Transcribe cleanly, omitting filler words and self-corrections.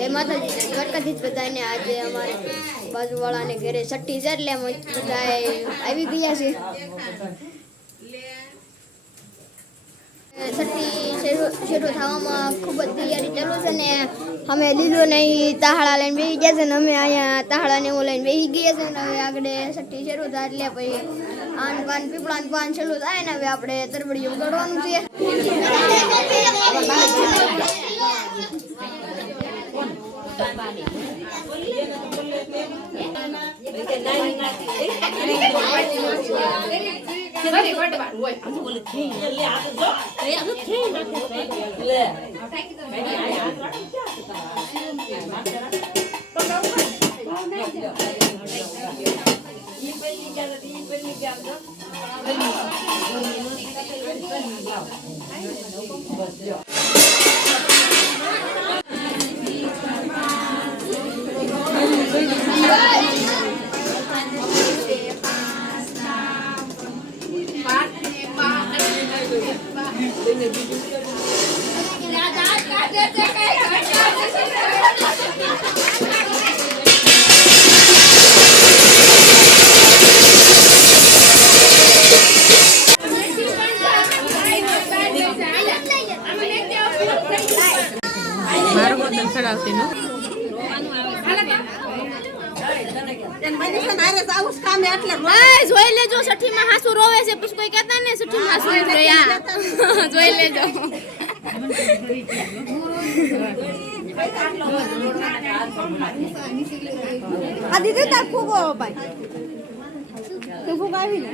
જય માતાજી દ્વારકાધીશ બધાને આજે અમારે બાજુવાળાને ઘરે છઠ્ઠી છે એટલે અમે બધા આવી ગયા છે છઠ્ઠી શરૂ થવામાં ખૂબ જ તૈયારી ચાલુ છે ને અમે લીલો નહીં તાહળા લઈને બેસી ગયા છે ને અમે અહીંયા તાહળાને એવું લઈને બેસી ગયા છે ને હવે આગળ છઠ્ઠી શરૂ થાય એટલે પછી આન પાન પીપળાન પાન શરૂ થાય ને હવે આપણે તરબડીયું ઉગાડવાનું છે જોઈ લેજો છઠ્ઠી માં હાસુ રોવે છે પછી કોઈ કહેતા ને છઠ્ઠી માં હાસુ રહ્યા જોઈ લેજો આ દીદી તાર ફૂગો ભાઈ તું ફૂગ આવી ને